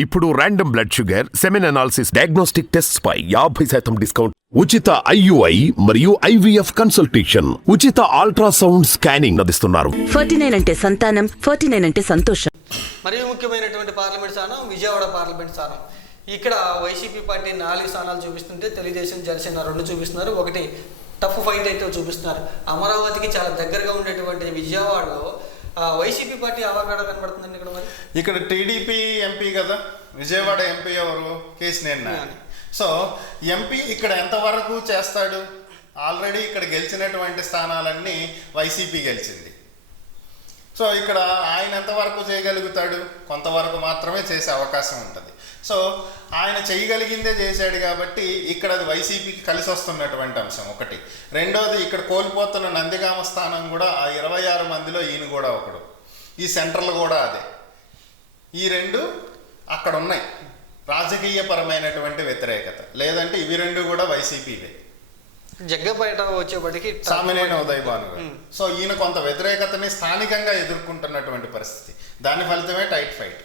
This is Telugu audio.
ఇప్పుడు random blood sugar, semen analysis, diagnostic tests పై 50% డిస్కౌంట్, ఉచిత IUI మరియు IVF కన్సల్టేషన్, ఉచిత అల్ట్రాసౌండ్ స్కానింగ్ అందిస్తున్నారు. 49 అంటే సంతానం, 49 అంటే సంతోషం. మరియు ముఖ్యమైనటువంటి పార్లమెంట్ స్థానం విజయవాడ పార్లమెంట్ స్థానం. ఇక్కడ వైసీపీ పార్టీ 4 స్థానాలు చూపిస్తుంటే తెలుగుదేశం, జనసేన 2 చూపిస్తున్నారు. ఒకటి టఫ్ ఫైట్ అయితే చూపిస్తున్నారు. అమరావతికి చాలా దగ్గరగా ఉండేటువంటి విజయవాడలో వైసీపీ పార్టీ అవగాహన కనబడుతుందండి. ఇక్కడ మరి ఇక్కడ టీడీపీ ఎంపీ కదా, విజయవాడ ఎంపీ ఎవరు? కేశినేని నాని. సో ఎంపీ ఇక్కడ ఎంతవరకు చేస్తాడు? ఆల్రెడీ ఇక్కడ గెలిచినటువంటి స్థానాలన్నీ వైసీపీ గెలిచింది. సో ఇక్కడ ఆయన ఎంతవరకు చేయగలుగుతాడు? కొంతవరకు మాత్రమే చేసే అవకాశం ఉంటుంది. సో ఆయన చేయగలిగిందే చేశాడు కాబట్టి ఇక్కడ అది వైసీపీకి కలిసి వస్తున్నటువంటి అంశం ఒకటి. రెండోది, ఇక్కడ కోల్పోతున్న నందిగామ స్థానం కూడా ఆ 26 మందిలో ఈయన కూడా ఒకడు. ఈ సెంట్రల్ కూడా అదే. ఈ 2 అక్కడ ఉన్నాయి. రాజకీయపరమైనటువంటి వ్యతిరేకత లేదంటే ఇవి 2 కూడా వైసీపీవే. జగ్గపేట వచ్చేప్పటికి సామినేని ఉదయ్ భాను గారు. సో ఈయన కొంత వ్యతిరేకతని స్థానికంగా ఎదుర్కొంటున్నటువంటి పరిస్థితి. దాని ఫలితమే టైట్ ఫైట్.